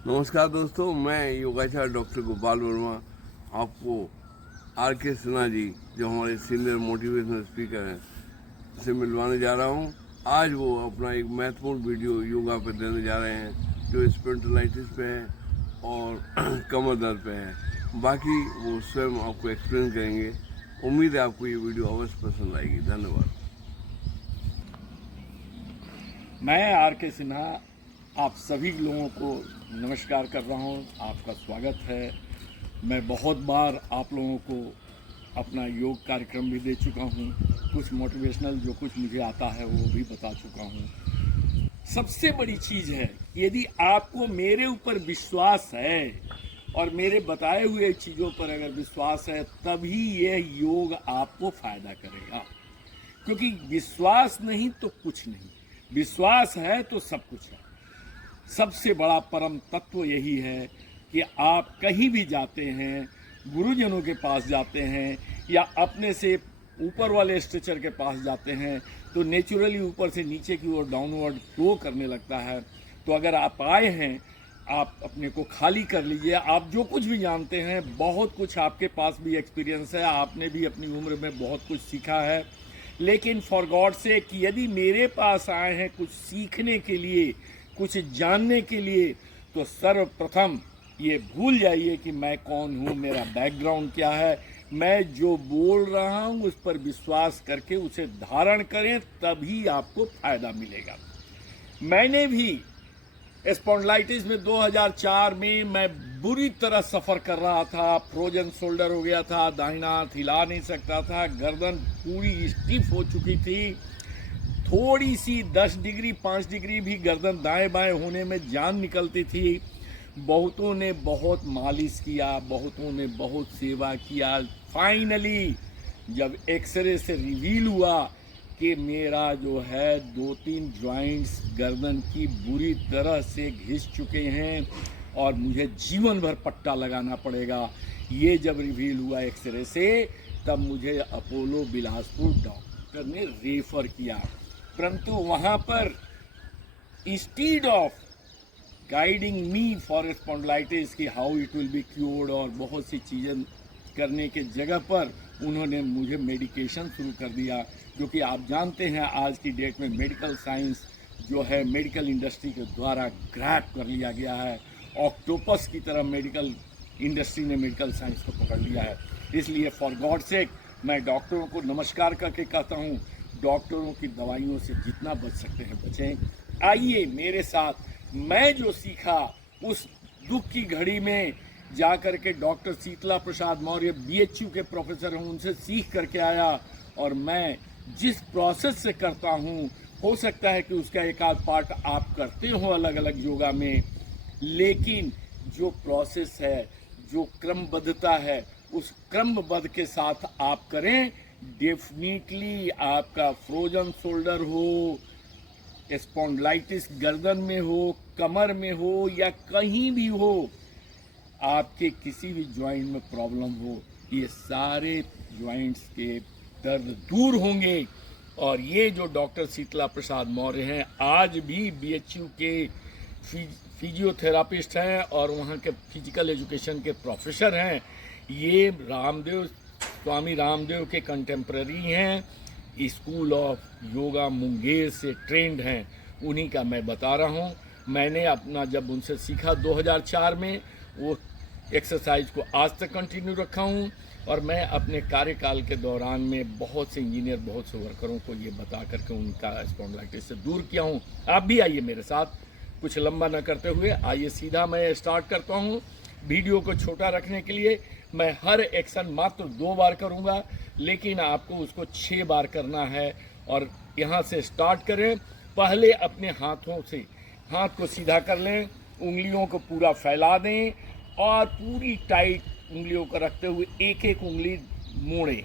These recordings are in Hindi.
नमस्कार दोस्तों, मैं योगाचार्य डॉक्टर गोपाल वर्मा आपको आर के सिन्हा जी, जो हमारे सीनियर मोटिवेशनल स्पीकर हैं, से मिलवाने जा रहा हूं। आज वो अपना एक महत्वपूर्ण वीडियो योगा पे देने जा रहे हैं, जो स्पॉन्डिलाइटिस पे है और कमर दर्द पे है। बाकी वो स्वयं आपको एक्सप्लेन करेंगे। उम्मीद है आपको ये वीडियो अवश्य पसंद आएगी। धन्यवाद। मैं आर के सिन्हा आप सभी लोगों को नमस्कार कर रहा हूं। आपका स्वागत है। मैं बहुत बार आप लोगों को अपना योग कार्यक्रम भी दे चुका हूं। कुछ मोटिवेशनल जो कुछ मुझे आता है वो भी बता चुका हूं। सबसे बड़ी चीज़ है, यदि आपको मेरे ऊपर विश्वास है और मेरे बताए हुए चीज़ों पर अगर विश्वास है, तभी यह योग आपको फ़ायदा करेगा। क्योंकि विश्वास नहीं तो कुछ नहीं, विश्वास है तो सब कुछ है। सबसे बड़ा परम तत्व यही है कि आप कहीं भी जाते हैं, गुरुजनों के पास जाते हैं या अपने से ऊपर वाले स्ट्रक्चर के पास जाते हैं, तो नेचुरली ऊपर से नीचे की ओर डाउनवर्ड फ्लो करने लगता है। तो अगर आप आए हैं, आप अपने को खाली कर लीजिए। आप जो कुछ भी जानते हैं, बहुत कुछ आपके पास भी एक्सपीरियंस है, आपने भी अपनी उम्र में बहुत कुछ सीखा है। लेकिन फॉर गॉड से कि यदि मेरे पास आए हैं कुछ सीखने के लिए, कुछ जानने के लिए, तो सर्वप्रथम ये भूल जाइए कि मैं कौन हूँ, मेरा बैकग्राउंड क्या है। मैं जो बोल रहा हूँ उस पर विश्वास करके उसे धारण करें, तभी आपको फायदा मिलेगा। मैंने भी स्पॉन्डिलाइटिस में 2004 में मैं बुरी तरह सफ़र कर रहा था। फ्रोजन शोल्डर हो गया था, दाहिना हाथ हिला नहीं सकता था, गर्दन पूरी स्टिफ हो चुकी थी। थोड़ी सी 10 डिग्री 5 डिग्री भी गर्दन दाएं बाएं होने में जान निकलती थी। बहुतों ने बहुत मालिश किया, बहुतों ने बहुत सेवा किया। फाइनली जब एक्सरे से रिवील हुआ कि मेरा जो है 2-3 जॉइंट्स गर्दन की बुरी तरह से घिस चुके हैं और मुझे जीवन भर पट्टा लगाना पड़ेगा, ये जब रिवील हुआ एक्सरे से, तब मुझे अपोलो बिलासपुर डॉक्टर ने रेफर किया। परंतु वहाँ पर instead of guiding me for spondylitis कि how it will be cured और बहुत सी चीज़ें करने के जगह पर उन्होंने मुझे मेडिकेशन शुरू कर दिया। क्योंकि आप जानते हैं आज की डेट में मेडिकल साइंस जो है मेडिकल इंडस्ट्री के द्वारा ग्रैब कर लिया गया है। ऑक्टोपस की तरह मेडिकल इंडस्ट्री ने मेडिकल साइंस को पकड़ लिया है। इसलिए फॉर गॉड सेक मैं डॉक्टरों को नमस्कार करके कहता हूँ, डॉक्टरों की दवाइयों से जितना बच सकते हैं बचें। आइए मेरे साथ, मैं जो सीखा उस दुख की घड़ी में जा कर के डॉक्टर शीतला प्रसाद मौर्य BHU के प्रोफेसर हैं, उनसे सीख करके आया। और मैं जिस प्रोसेस से करता हूँ, हो सकता है कि उसका एक आध पार्ट आप करते हो अलग अलग योगा में, लेकिन जो प्रोसेस है, जो क्रमबद्धता है, उस क्रमबद्ध के साथ आप करें, डेफिनेटली आपका फ्रोजन शोल्डर हो, स्पॉन्डिलाइटिस गर्दन में हो, कमर में हो या कहीं भी हो, आपके किसी भी जॉइंट में प्रॉब्लम हो, ये सारे जॉइंट्स के दर्द दूर होंगे। और ये जो डॉक्टर शीतला प्रसाद मौर्य हैं, आज भी BHU के फिजियोथेरापिस्ट हैं और वहाँ के फिजिकल एजुकेशन के प्रोफेसर हैं। ये रामदेव, स्वामी रामदेव के कंटेम्प्रेरी हैं। स्कूल ऑफ योगा मुंगेर से ट्रेंड हैं। उन्हीं का मैं बता रहा हूँ। मैंने अपना जब उनसे सीखा 2004 में, वो एक्सरसाइज को आज तक कंटिन्यू रखा हूँ। और मैं अपने कार्यकाल के दौरान में बहुत से इंजीनियर, बहुत से वर्करों को ये बता करके उनका स्पॉन्डिलाइटिस से दूर किया हूँ। आप भी आइए मेरे साथ, कुछ लंबा न करते हुए आइए सीधा मैं स्टार्ट करता हूँ। वीडियो को छोटा रखने के लिए मैं हर एक्शन मात्र 2 बार करूँगा, लेकिन आपको उसको 6 बार करना है। और यहाँ से स्टार्ट करें। पहले अपने हाथों से हाथ को सीधा कर लें, उंगलियों को पूरा फैला दें और पूरी टाइट उंगलियों को रखते हुए एक एक उंगली मोड़ें,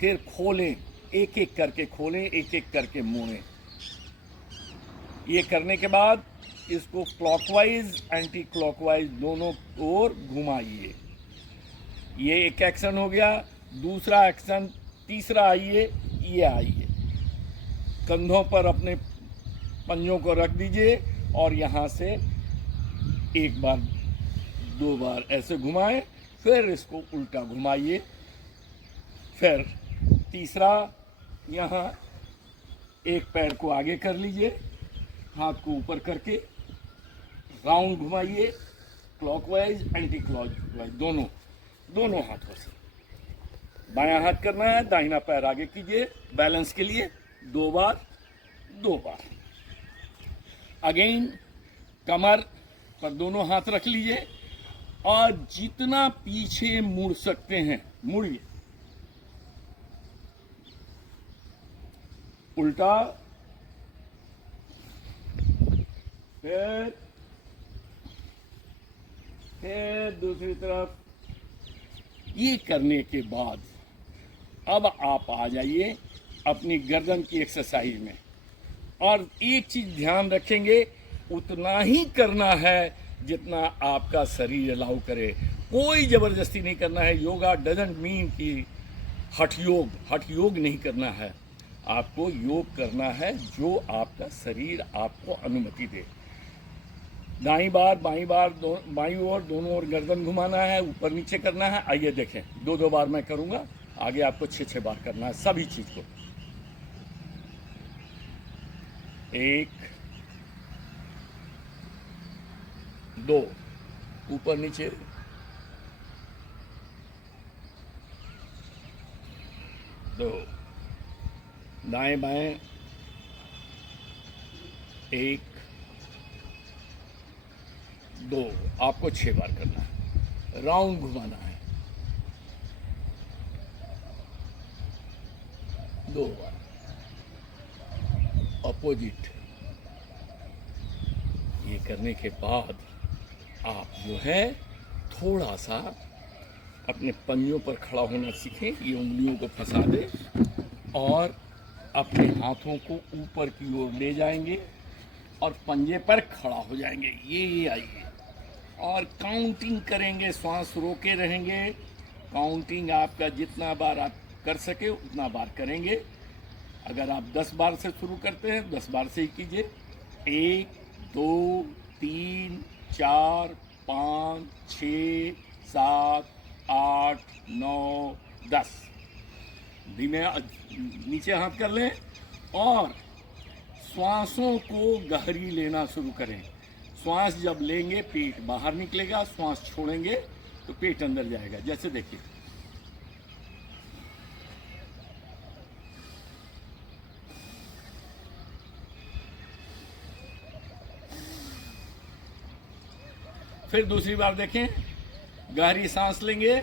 फिर खोलें, एक एक करके खोलें, एक एक करके मोड़ें। ये करने के बाद इसको क्लॉकवाइज एंटी क्लॉकवाइज दोनों ओर घुमाइए। ये एक एक्शन हो गया। दूसरा एक्शन, तीसरा आइए, ये आइए, कंधों पर अपने पंजों को रख दीजिए और यहाँ से एक बार 2 बार ऐसे घुमाएं, फिर इसको उल्टा घुमाइए। फिर तीसरा, यहाँ एक पैर को आगे कर लीजिए, हाथ को ऊपर करके राउंड घुमाइए, क्लॉकवाइज एंटी क्लॉकवाइज, दोनों हाथों से। बायां हाथ करना है, दाहिना पैर आगे कीजिए बैलेंस के लिए, 2 बार। अगेन कमर पर दोनों हाथ रख लीजिए और जितना पीछे मुड़ सकते हैं मुड़िए। उल्टा, फिर दूसरी तरफ। ये करने के बाद अब आप आ जाइए अपनी गर्दन की एक्सरसाइज में। और एक चीज ध्यान रखेंगे, उतना ही करना है जितना आपका शरीर अलाउ करे, कोई जबरदस्ती नहीं करना है। योगा डजंट मीन कि हठ योग नहीं करना है। आपको योग करना है जो आपका शरीर आपको अनुमति दे। दाईं बार बाईं बार बाईं ओर, दोनों ओर गर्दन घुमाना है, ऊपर नीचे करना है। आइए देखें, 2 बार मैं करूंगा, आगे आपको 6 बार करना है सभी चीज को। 1 2, ऊपर नीचे, 2, दाएं बाएं, 1 2, आपको 6 बार करना है। राउंड घुमाना है, 2 बार। अपोजिट। ये करने के बाद आप जो है थोड़ा सा अपने पंजों पर खड़ा होना सीखें। ये उंगलियों को फंसा दें और अपने हाथों को ऊपर की ओर ले जाएंगे और पंजे पर खड़ा हो जाएंगे। ये आइए और काउंटिंग करेंगे, श्वास रोके रहेंगे। काउंटिंग आपका जितना बार आप कर सके उतना बार करेंगे। अगर आप 10 बार से शुरू करते हैं 10 बार से ही कीजिए। 1 2 3 4 5 6 7 8 9 10। धीमे नीचे हाथ कर लें और श्वासों को गहरी लेना शुरू करें। श्वास जब लेंगे पेट बाहर निकलेगा, श्वास छोड़ेंगे तो पेट अंदर जाएगा। जैसे देखिए, फिर दूसरी बार देखें, गहरी सांस लेंगे,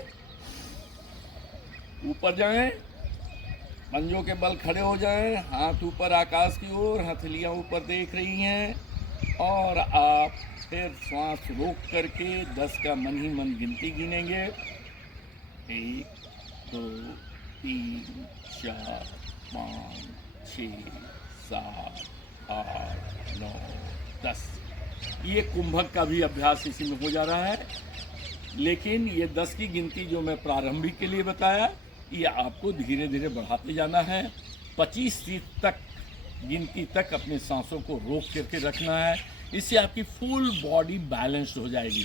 ऊपर जाएं, पंजों के बल खड़े हो जाएं, हाथ ऊपर आकाश की ओर, हथेलियां ऊपर देख रही हैं और आप फिर श्वास रोक करके 10 का मन ही मन गिनती गिनेंगे। 1 2 3 4 5 6 7 8 9 10। ये कुंभक का भी अभ्यास इसी में हो जा रहा है। लेकिन ये 10 की गिनती जो मैं प्रारंभिक के लिए बताया, ये आपको धीरे धीरे बढ़ाते जाना है। 25 तक गिनती तक अपने सांसों को रोक करके रखना है। इससे आपकी फुल बॉडी बैलेंस्ड हो जाएगी।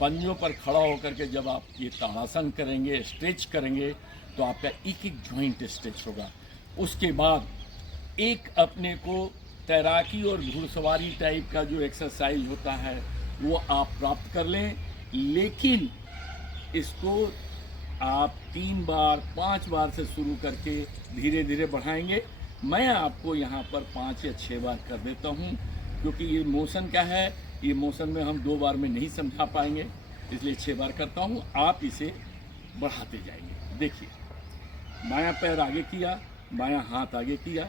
पंजों पर खड़ा होकर के जब आप ये ताड़ासन करेंगे, स्ट्रेच करेंगे, तो आपका एक एक जॉइंट स्ट्रेच होगा। उसके बाद एक अपने को तैराकी और घुड़सवारी टाइप का जो एक्सरसाइज होता है वो आप प्राप्त कर लें। लेकिन इसको आप 3 बार 5 बार से शुरू करके धीरे धीरे बढ़ाएंगे। मैं आपको यहाँ पर 5 या 6 बार कर देता हूँ, क्योंकि ये मोशन का है, ये मोशन में हम 2 बार में नहीं समझा पाएंगे, इसलिए 6 बार करता हूँ। आप इसे बढ़ाते जाएंगे। देखिए, बायां पैर आगे किया, बायां हाथ आगे किया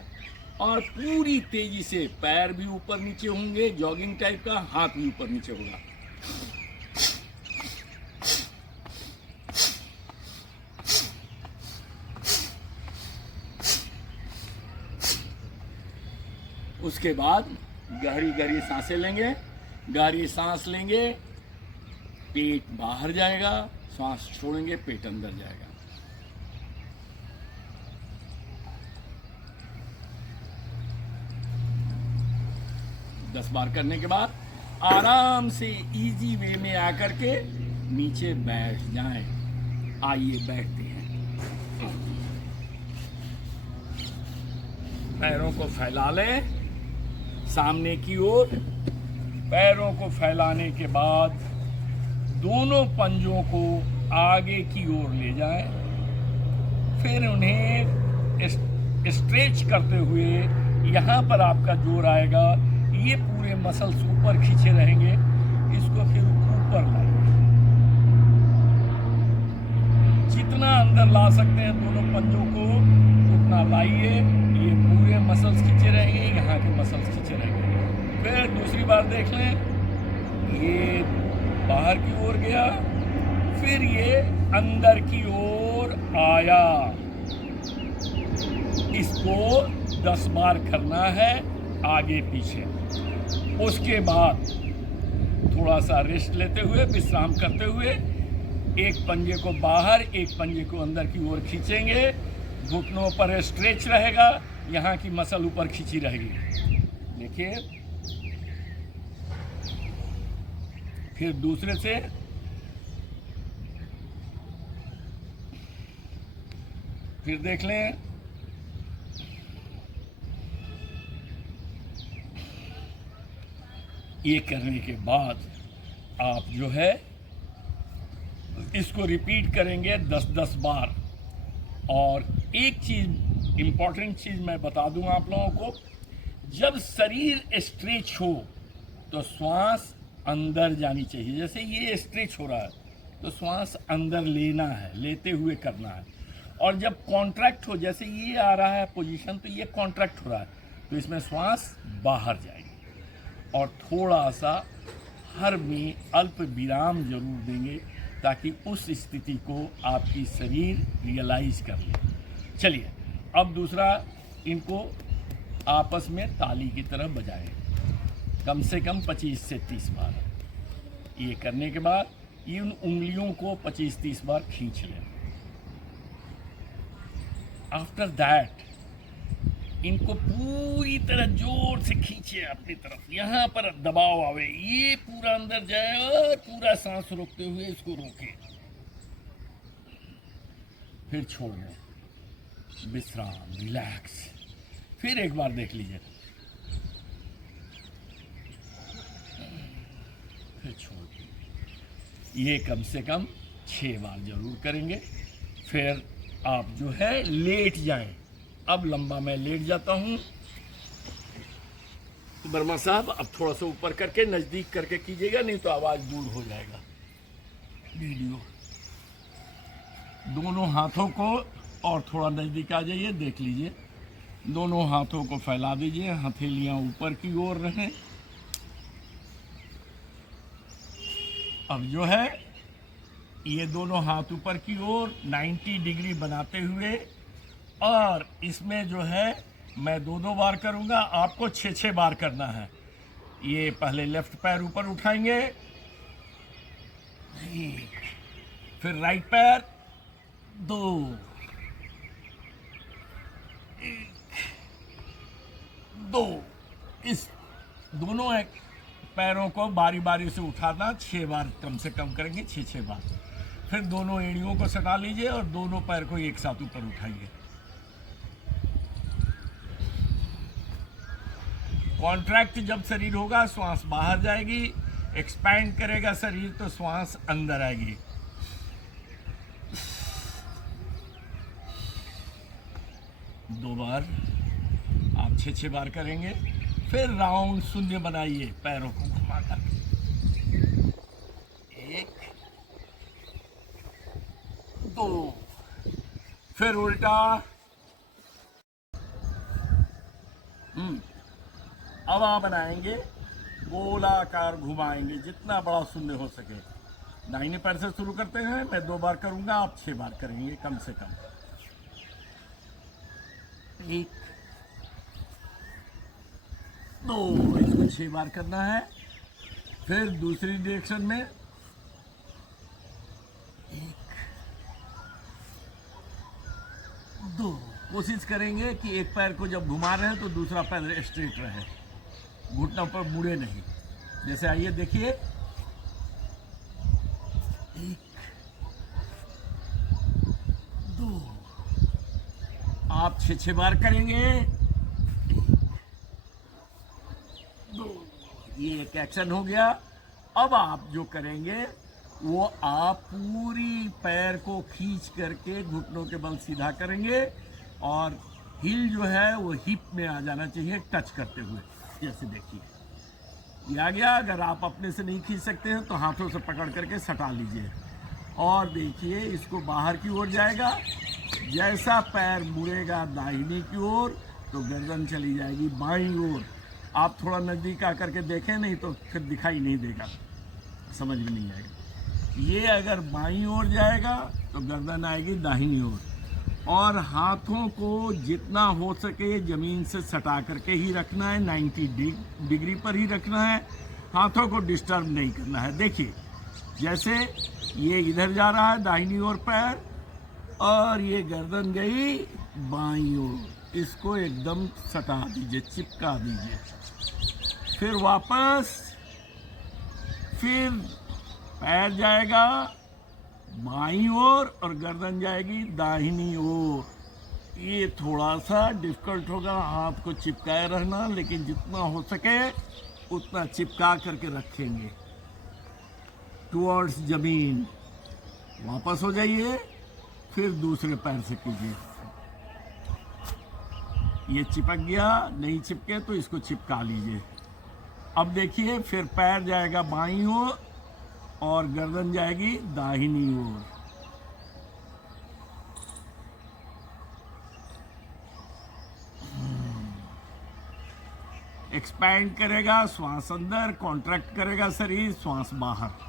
और पूरी तेजी से पैर भी ऊपर नीचे होंगे, जॉगिंग टाइप का, हाथ भी ऊपर नीचे होगा। उसके बाद गहरी गहरी सांसें लेंगे। गहरी सांस लेंगे, पेट बाहर जाएगा, सांस छोड़ेंगे, पेट अंदर जाएगा। दस बार करने के बाद आराम से इजी वे में आकर के नीचे बैठ जाएं। आइए बैठते हैं। पैरों को फैला लें सामने की ओर। पैरों को फैलाने के बाद दोनों पंजों को आगे की ओर ले जाएं। फिर उन्हें स्ट्रेच करते हुए यहाँ पर आपका जोर आएगा, ये पूरे मसल्स ऊपर खींचे रहेंगे। इसको फिर ऊपर लाइए, जितना अंदर ला सकते हैं दोनों पंजों को उतना लाइए। ये पूरे मसल्स खींचे रहेंगे, यहाँ के मसल्स खींचे रहेंगे। फिर दूसरी बार देख लें, ये बाहर की ओर गया, फिर ये अंदर की ओर आया। इसको 10 बार करना है आगे पीछे। उसके बाद थोड़ा सा रेस्ट लेते हुए, विश्राम करते हुए, एक पंजे को बाहर एक पंजे को अंदर की ओर खींचेंगे। घुटनों पर स्ट्रेच रहेगा, यहाँ की मसल ऊपर खींची रहेगी। देखिए, फिर दूसरे से फिर देख लें। ये करने के बाद आप जो है इसको रिपीट करेंगे 10-10 बार। और एक चीज, इंपॉर्टेंट चीज मैं बता दूं आप लोगों को, जब शरीर स्ट्रेच हो तो श्वास अंदर जानी चाहिए। जैसे ये स्ट्रेच हो रहा है तो श्वास अंदर लेना है, लेते हुए करना है। और जब कॉन्ट्रैक्ट हो, जैसे ये आ रहा है पोजीशन, तो ये कॉन्ट्रैक्ट हो रहा है, तो इसमें श्वास बाहर जाएगी। और थोड़ा सा हर में अल्प विराम जरूर देंगे ताकि उस स्थिति को आपकी शरीर रियलाइज कर ले। चलिए, अब दूसरा, इनको आपस में ताली की तरह बजाएं कम से कम 25 से 30 बार। ये करने के बाद इन उंगलियों को 25-30 बार खींच लें। आफ्टर दैट इनको पूरी तरह जोर से खींचे अपनी तरफ, यहाँ पर दबाव आवे, ये पूरा अंदर जाए और पूरा सांस रोकते हुए इसको रोके, फिर छोड़ दें। विश्राम, रिलैक्स। फिर एक बार देख लीजिए, फिर छोड़ दें। ये कम से कम 6 बार जरूर करेंगे। फिर आप जो है लेट जाएं। अब लंबा मैं लेट जाता हूं। तो वर्मा साहब, अब थोड़ा सा ऊपर करके नजदीक करके कीजिएगा, नहीं तो आवाज दूर हो जाएगा वीडियो। दोनों हाथों को और थोड़ा नजदीक आ जाइए, देख लीजिए। दोनों हाथों को फैला दीजिए, हथेलियां ऊपर की ओर रहें। अब जो है ये दोनों हाथ ऊपर की ओर 90 डिग्री बनाते हुए, और इसमें जो है मैं 2-2 बार करूंगा, आपको 6-6 बार करना है। ये पहले लेफ्ट पैर ऊपर उठाएंगे, फिर राइट पैर 2, 2। इस दोनों पैरों को बारी बारी से उठाना 6 बार कम से कम करेंगे, 6-6 बार। फिर दोनों एड़ियों को सटा लीजिए और दोनों पैर को एक साथ ऊपर उठाइए। कॉन्ट्रैक्ट जब शरीर होगा, श्वास बाहर जाएगी। एक्सपैंड करेगा शरीर तो श्वास अंदर आएगी। दो बार आप 6-6 बार करेंगे। फिर राउंड शून्य बनाइए, पैरों को घुमा कर। 1, 2, फिर उल्टा। हवा बनाएंगे, गोलाकार घुमाएंगे, जितना बड़ा शून्य हो सके। दाहिने पैर से शुरू करते हैं, मैं 2 बार करूंगा, आप 6 बार करेंगे कम से कम। 1, 2, इसको 6 बार करना है। फिर दूसरी डायरेक्शन में 1, 2। कोशिश करेंगे कि एक पैर को जब घुमा रहे हैं तो दूसरा पैर स्ट्रेट रहे, घुटनों पर मुड़े नहीं। जैसे आइए देखिए, 1 2, आप 6 बार करेंगे। 1 2, ये एक एक्शन हो गया। अब आप जो करेंगे वो आप पूरी पैर को खींच करके घुटनों के बल सीधा करेंगे और हिल जो है वो हिप में आ जाना चाहिए टच करते हुए। जैसे देखिए ये आ गया। अगर आप अपने से नहीं खींच सकते हैं तो हाथों से पकड़ करके सटा लीजिए और देखिए इसको बाहर की ओर जाएगा। जैसा पैर मुड़ेगा दाहिने की ओर तो गर्दन चली जाएगी बाईं ओर। आप थोड़ा नज़दीक आकर के देखें, नहीं तो फिर दिखाई नहीं देगा, समझ में नहीं आएगा। ये अगर बाईं ओर जाएगा तो गर्दन आएगी दाहिनी ओर। और हाथों को जितना हो सके ज़मीन से सटा करके ही रखना है, 90 डिग्री पर ही रखना है, हाथों को डिस्टर्ब नहीं करना है। देखिए जैसे ये इधर जा रहा है दाहिनी ओर पैर और ये गर्दन गई बाईं ओर। इसको एकदम सटा दीजिए, चिपका दीजिए। फिर वापस, फिर पैर जाएगा बाईं ओर और गर्दन जाएगी दाहिनी ओर। ये थोड़ा सा डिफिकल्ट होगा, हाथ को चिपकाए रहना, लेकिन जितना हो सके उतना चिपका करके रखेंगे टुवर्ड्स जमीन। वापस हो जाइए, फिर दूसरे पैर से कीजिए। ये चिपक गया, नहीं चिपके तो इसको चिपका लीजिए। अब देखिए फिर पैर जाएगा बाईं ओर और गर्दन जाएगी दाहिनी ओर। एक्सपैंड करेगा, श्वास अंदर, कॉन्ट्रैक्ट करेगा शरीर, श्वास बाहर।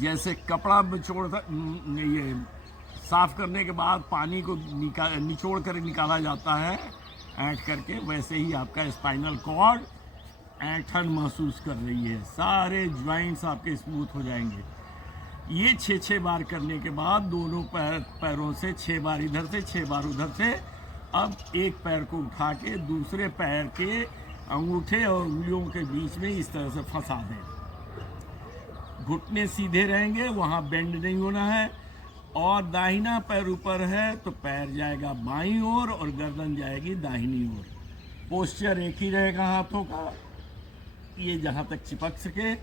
जैसे कपड़ा ये साफ करने के बाद पानी को निचोड़ कर निकाला जाता है ऐंठ करके, वैसे ही आपका स्पाइनल कॉर्ड ऐंठन महसूस कर रही है। सारे ज्वाइंट्स आपके स्मूथ हो जाएंगे। ये 6 बार करने के बाद दोनों पैरों से 6 बार इधर से 6 बार उधर से। अब एक पैर को उठा के दूसरे पैर के अंगूठे और उंगलियों के बीच में इस तरह से फंसा दें। घुटने सीधे रहेंगे, वहाँ बेंड नहीं होना है। और दाहिना पैर ऊपर है तो पैर जाएगा बाईं ओर और गर्दन जाएगी दाहिनी ओर। पोस्चर एक ही रहेगा हाथों का, ये जहाँ तक चिपक सके।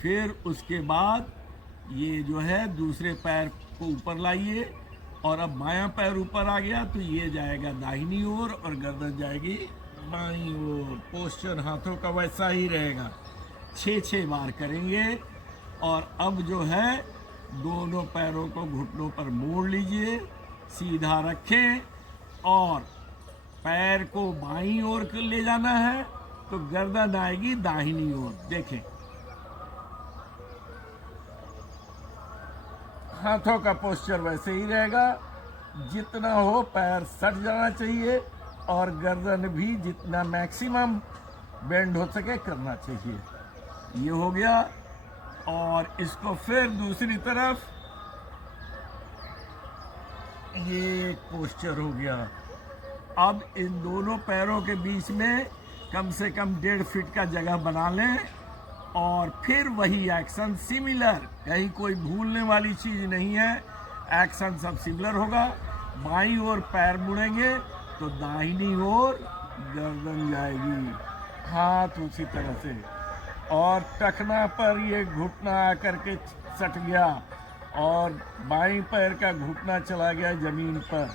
फिर उसके बाद ये जो है दूसरे पैर को ऊपर लाइए और अब बायां पैर ऊपर आ गया तो ये जाएगा दाहिनी ओर और गर्दन जाएगी बाईं ओर। पोस्चर हाथों का वैसा ही रहेगा। 6 बार करेंगे। और अब जो है दोनों पैरों को घुटनों पर मोड़ लीजिए, सीधा रखें और पैर को बाईं ओर ले जाना है तो गर्दन आएगी दाहिनी ओर। देखें हाथों का पोस्चर वैसे ही रहेगा। जितना हो पैर सट जाना चाहिए और गर्दन भी जितना मैक्सिमम बेंड हो सके करना चाहिए। ये हो गया। और इसको फिर दूसरी तरफ, ये एक पोस्चर हो गया। अब इन दोनों पैरों के बीच में कम से कम 1.5 फीट का जगह बना लें और फिर वही एक्शन सिमिलर, कहीं कोई भूलने वाली चीज़ नहीं है। एक्शन सब सिमिलर होगा। बाईं ओर पैर मुड़ेंगे तो दाहिनी ओर गर्दन जाएगी, हाथ उसी तरह से। और टखना पर ये घुटना आकर के सट गया और बाईं पैर का घुटना चला गया जमीन पर।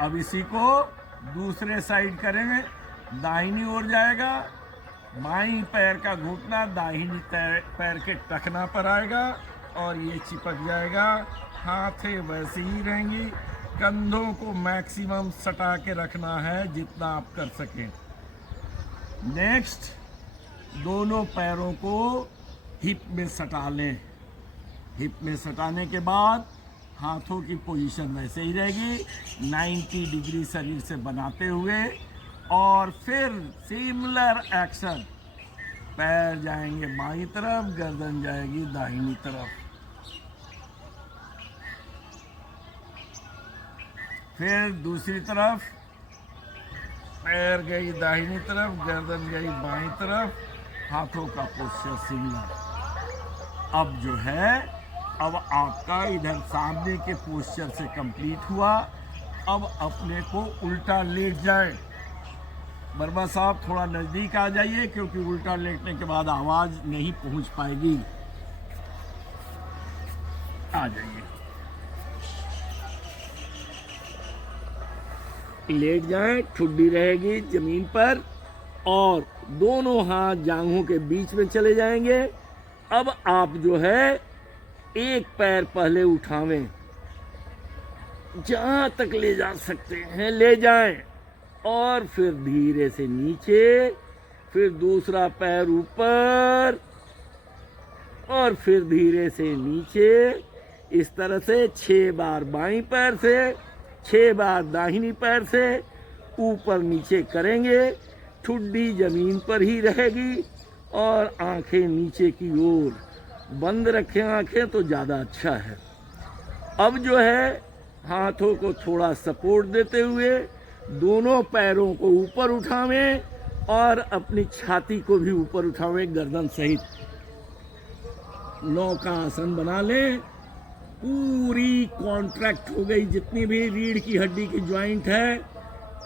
अब इसी को दूसरे साइड करेंगे, दाहिनी ओर जाएगा, बाईं पैर का घुटना दाहिनी पैर के टखना पर आएगा और ये चिपक जाएगा। हाथें वैसे ही रहेंगी। कंधों को मैक्सिमम सटा के रखना है जितना आप कर सकें। नेक्स्ट, दोनों पैरों को हिप में सटा लें। हिप में सटाने के बाद हाथों की पोजीशन वैसे ही रहेगी, 90 डिग्री शरीर से बनाते हुए। और फिर सिमिलर एक्शन, पैर जाएंगे बाईं तरफ, गर्दन जाएगी दाहिनी तरफ। फिर दूसरी तरफ पैर गई दाहिनी तरफ, गर्दन गई बाईं तरफ, हाथों का पोस्चर सिमिलर। अब जो है, अब आपका इधर सामने के पोस्चर से कंप्लीट हुआ। अब अपने को उल्टा लेट जाए। वर्मा साहब थोड़ा नज़दीक आ जाइए, क्योंकि उल्टा लेटने के बाद आवाज़ नहीं पहुंच पाएगी। आ जाइए, लेट जाएं, ठुड्डी रहेगी जमीन पर और दोनों हाथ जांघों के बीच में चले जाएंगे। अब आप जो है एक पैर पहले उठावें, जहां तक ले जा सकते हैं ले जाएं, और फिर धीरे से नीचे, फिर दूसरा पैर ऊपर और फिर धीरे से नीचे। इस तरह से 6 बार बाईं पैर से, 6 बार दाहिनी पैर से ऊपर नीचे करेंगे। ठुड्डी जमीन पर ही रहेगी और आंखें नीचे की ओर। बंद रखें आंखें तो ज़्यादा अच्छा है। अब जो है हाथों को थोड़ा सपोर्ट देते हुए दोनों पैरों को ऊपर उठावें और अपनी छाती को भी ऊपर उठावें गर्दन सहित। नौका आसन बना लें। पूरी कॉन्ट्रैक्ट हो गई, जितनी भी रीढ़ की हड्डी की ज्वाइंट है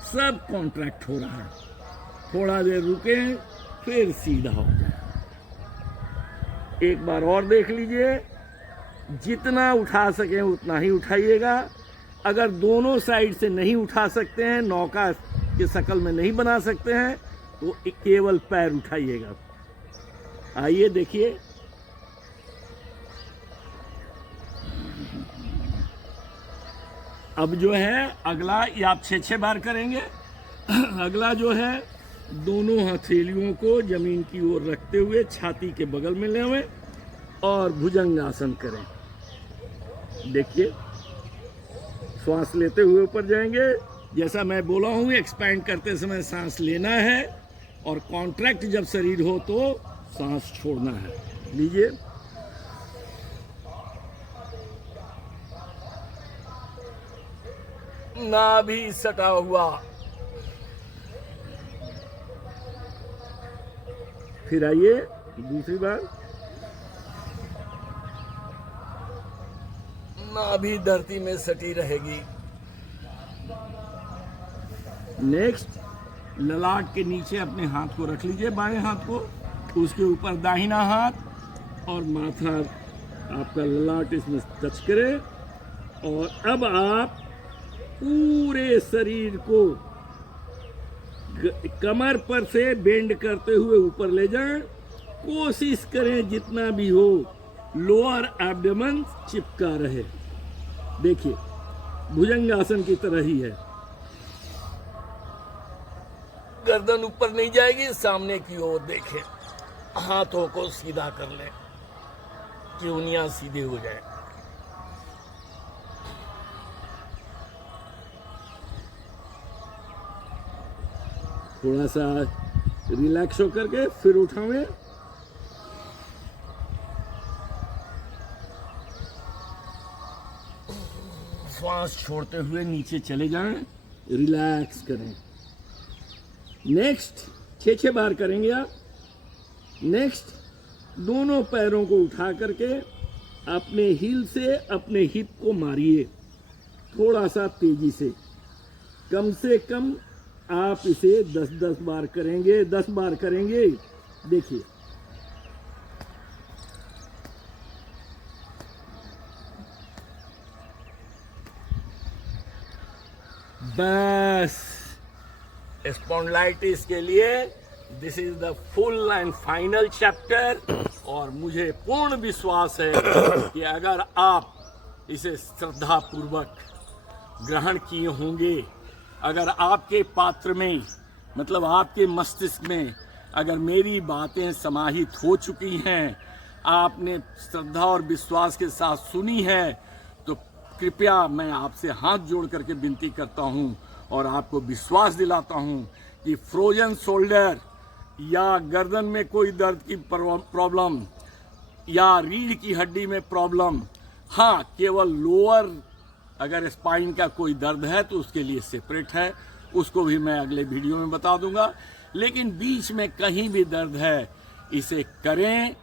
सब कॉन्ट्रैक्ट हो रहा है। थोड़ा देर रुकें, फिर सीधा हो जाए। एक बार और देख लीजिए। जितना उठा सकें उतना ही उठाइएगा। अगर दोनों साइड से नहीं उठा सकते हैं, नौका के शकल में नहीं बना सकते हैं, तो केवल पैर उठाइएगा। आइए देखिए। अब जो है अगला, ये आप 6-6 बार करेंगे। अगला जो है, दोनों हथेलियों को जमीन की ओर रखते हुए छाती के बगल में लेवें और भुजंगासन करें। देखिए, श्वास लेते हुए ऊपर जाएंगे। जैसा मैं बोला हूँ, एक्सपैंड करते समय सांस लेना है और कॉन्ट्रैक्ट जब शरीर हो तो सांस छोड़ना है। लीजिए। नाभि सटा हुआ। फिर आइए दूसरी बार। नाभि धरती में सटी रहेगी। नेक्स्ट, ललाट के नीचे अपने हाथ को रख लीजिए, बाएं हाथ को, उसके ऊपर दाहिना हाथ और माथा आपका ललाट इसमें टच करे। और अब आप पूरे शरीर को कमर पर से बेंड करते हुए ऊपर ले जाएं। कोशिश करें जितना भी हो लोअर एब्डोमेन चिपका रहे। देखिए, भुजंगासन की तरह ही है। गर्दन ऊपर नहीं जाएगी, सामने की ओर देखें। हाथों को सीधा कर लें कि उंगलियां सीधे हो जाए। थोड़ा सा रिलैक्स होकर के फिर उठावें। श्वास छोड़ते हुए नीचे चले जाएं, रिलैक्स करें। नेक्स्ट 6-6 बार करेंगे आप। नेक्स्ट, दोनों पैरों को उठा करके अपने हील से अपने हिप को मारिए, थोड़ा सा तेजी से कम आप इसे 10-10 बार करेंगे। 10 बार करेंगे। देखिए, बस स्पॉन्डिलाइटिस के लिए this is the full and final chapter. और मुझे पूर्ण विश्वास है कि अगर आप इसे श्रद्धा पूर्वक ग्रहण किए होंगे, अगर आपके पात्र में, मतलब आपके मस्तिष्क में अगर मेरी बातें समाहित हो चुकी हैं, आपने श्रद्धा और विश्वास के साथ सुनी है, तो कृपया मैं आपसे हाथ जोड़ करके विनती करता हूं और आपको विश्वास दिलाता हूं कि फ्रोजन शोल्डर या गर्दन में कोई दर्द की प्रॉब्लम या रीढ़ की हड्डी में प्रॉब्लम, हाँ, केवल लोअर अगर स्पाइन का कोई दर्द है तो उसके लिए सेपरेट है, उसको भी मैं अगले वीडियो में बता दूंगा। लेकिन बीच में कहीं भी दर्द है, इसे करें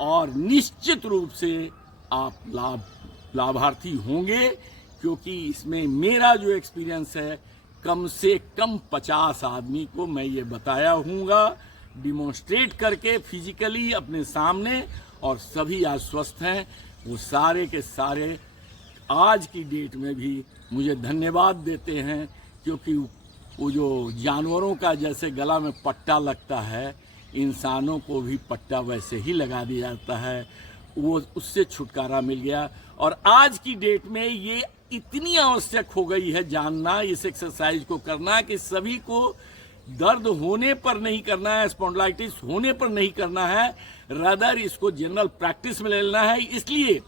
और निश्चित रूप से आप लाभार्थी होंगे, क्योंकि इसमें मेरा जो एक्सपीरियंस है, कम से कम 50 आदमी को मैं ये बताया हूँगा डिमॉन्स्ट्रेट करके फिजिकली अपने सामने, और सभी आज स्वस्थ हैं। वो सारे के सारे आज की डेट में भी मुझे धन्यवाद देते हैं, क्योंकि वो जो जानवरों का जैसे गला में पट्टा लगता है, इंसानों को भी पट्टा वैसे ही लगा दिया जाता है, वो उससे छुटकारा मिल गया। और आज की डेट में ये इतनी आवश्यक हो गई है जानना, इस एक्सरसाइज को करना, कि सभी को दर्द होने पर नहीं करना है, स्पॉन्डिलाइटिस होने पर नहीं करना है, रादर इसको जनरल प्रैक्टिस में ले लेना है। इसलिए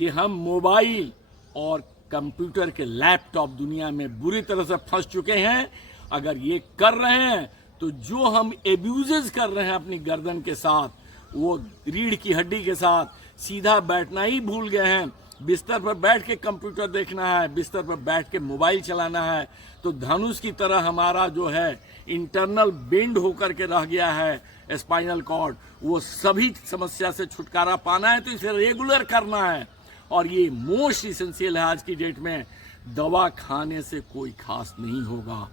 कि हम मोबाइल और कंप्यूटर के लैपटॉप दुनिया में बुरी तरह से फंस चुके हैं। अगर ये कर रहे हैं तो जो हम एब्यूजेस कर रहे हैं अपनी गर्दन के साथ, वो रीढ़ की हड्डी के साथ, सीधा बैठना ही भूल गए हैं, बिस्तर पर बैठ के कंप्यूटर देखना है, बिस्तर पर बैठ के मोबाइल चलाना है, तो धनुष की तरह हमारा जो है इंटरनल बेंड होकर के रह गया है स्पाइनल कॉर्ड। वो सभी समस्या से छुटकारा पाना है तो इसे रेगुलर करना है, और ये मोस्ट इसेंशियल है आज की डेट में। दवा खाने से कोई खास नहीं होगा,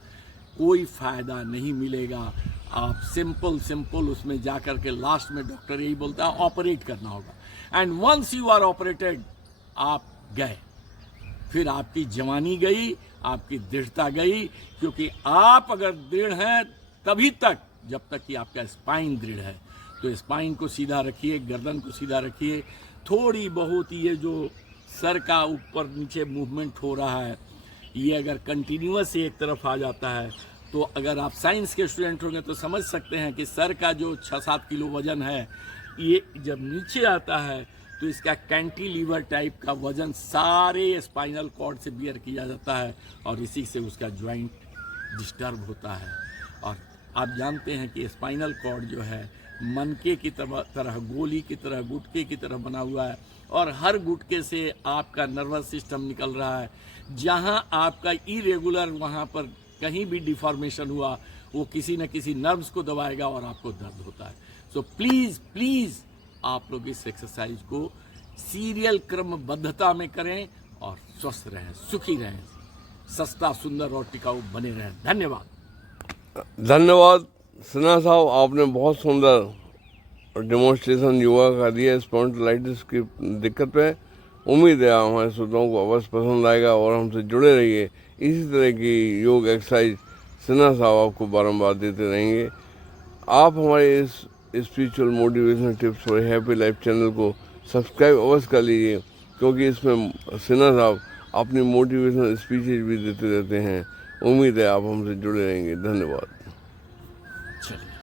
कोई फायदा नहीं मिलेगा। आप सिंपल उसमें जाकर के लास्ट में डॉक्टर यही बोलता है ऑपरेट करना होगा, and once you are operated, आप गए, फिर आपकी जवानी गई, आपकी दृढ़ता गई। क्योंकि आप अगर दृढ़ हैं तभी तक जब तक कि आपका स्पाइन दृढ़ है। तो स्पाइन को सीधा रखिए, गर्दन को सीधा रखिए। थोड़ी बहुत ये जो सर का ऊपर नीचे मूवमेंट हो रहा है, ये अगर कंटिन्यूअस एक तरफ आ जाता है, तो अगर आप साइंस के स्टूडेंट होंगे तो समझ सकते हैं कि सर का जो 6-7 किलो वजन है, ये जब नीचे आता है तो इसका कैंटिलीवर टाइप का वजन सारे स्पाइनल कॉर्ड से बियर किया जाता है, और इसी से उसका जॉइंट डिस्टर्ब होता है। और आप जानते हैं कि स्पाइनल कॉर्ड जो है मनके की तरह, गोली की तरह, गुटके की तरह बना हुआ है, और हर गुटके से आपका नर्वस सिस्टम निकल रहा है। जहां आपका इरेगुलर, वहां पर कहीं भी डिफॉर्मेशन हुआ, वो किसी न किसी नर्व्स को दबाएगा और आपको दर्द होता है। सो प्लीज़ आप लोग इस एक्सरसाइज को सीरियल क्रमबद्धता में करें और स्वस्थ रहें, सुखी रहें, सस्ता, सुंदर और टिकाऊ बने रहें। धन्यवाद सिन्हा साहब, आपने बहुत सुंदर डेमोन्स्ट्रेशन योगा का दिया स्पॉन्डिलाइटिस की दिक्कत पे। उम्मीद है हमारे श्रोताओं को अवश्य पसंद आएगा, और हमसे जुड़े रहिए। इसी तरह की योग एक्सरसाइज सिन्हा साहब आपको बारंबार देते रहेंगे। आप हमारे इस spiritual motivational tips for happy life channel को सब्सक्राइब अवश्य कर लीजिए, क्योंकि इसमें सिन्हा साहब अपनी मोटिवेशनल स्पीचेज भी देते रहते हैं। उम्मीद है आप हमसे जुड़े रहेंगे। धन्यवाद।